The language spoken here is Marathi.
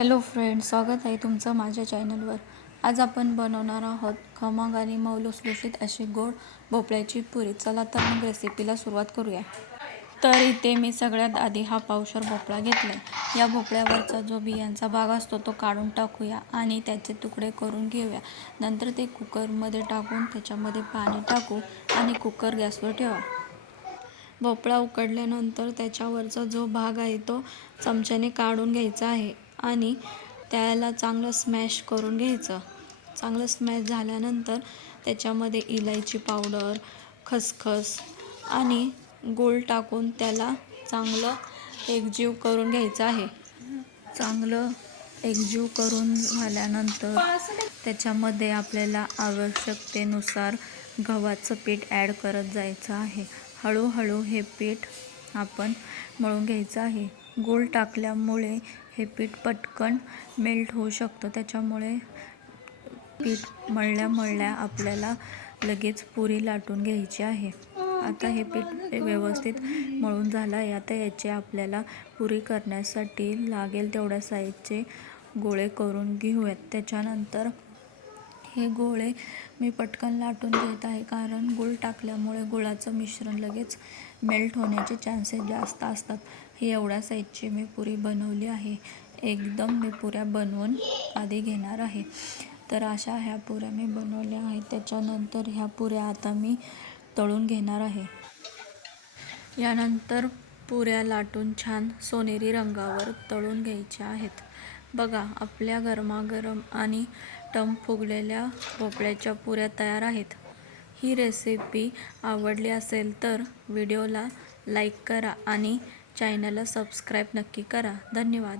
हॅलो फ्रेंड्स, स्वागत आहे तुमचं माझ्या चॅनलवर। आज आपण बनवणार आहोत खमंग आणि मऊ लुसलुशीत अशी गोड भोपळ्याची पुरी। चला तर मग रेसिपीला सुरुवात करूया। तर इथे मी सगळ्यात आधी हा पावशर भोपळा घेतलाय। या भोपळ्यावरचा जो बियांचा भाग असतो तो काढून टाकूया आणि त्याचे तुकडे करून घेऊया। नंतर ते कुकरमध्ये टाकून त्याच्यामध्ये पाणी टाकू आणि कुकर गॅसवर ठेवा। भोपळा उकडल्यानंतर त्याच्यावरचा जो भाग आहे तो चमच्याने काढून घ्यायचा आहे आणि त्याला चांगलं स्मॅश करून घ्यायचं। चांगलं स्मॅश झाल्यानंतर त्याच्यामध्ये इलायची पावडर, खसखस आणि गूळ टाकून त्याला चांगलं एकजीव करून घ्यायचं आहे। चांगलं एकजीव करून झाल्यानंतर त्याच्यामध्ये आपल्याला आवश्यकतेनुसार गव्हाचं पीठ ॲड करत जायचं आहे। हळूहळू हे पीठ आपण मळून घ्यायचं आहे। गूळ टाकल्यामुळे हे पीठ पटकन मेल्ट होऊ शकतं, त्याच्यामुळे पीठ मळल्या आपल्याला लगेच पुरी लाटून घ्यायची आहे। आता हे पीठ व्यवस्थित मळून झालं आहे। आता याचे आपल्याला पुरी करण्यासाठी लागेल तेवढ्या साईजचे गोळे करून घेऊयात। त्याच्यानंतर हे गोळे मी पटकन लाटून घेत आहे, कारण गूळ टाकल्यामुळे गुळाचं मिश्रण लगेच मेल्ट होण्याचे चान्सेस जास्त असतात। ही एवढ्या साईजची मी पुरी बनवली आहे। एकदम मी पुऱ्या बनवून आधी घेणार आहे। तर अशा ह्या पुऱ्या मी बनवल्या आहेत। त्याच्यानंतर ह्या पुऱ्या आता मी तळून घेणार आहे। यानंतर पुऱ्या लाटून छान सोनेरी रंगावर तळून घ्यायच्या आहेत। बघा, आपल्या गरमागरम आणि टम फुगलेल्या भोपळ्याच्या पुऱ्या तयार आहेत। ही रेसिपी आवडली असेल तर व्हिडिओला लाईक करा आणि चॅनलला सबस्क्राईब नक्की करा। धन्यवाद।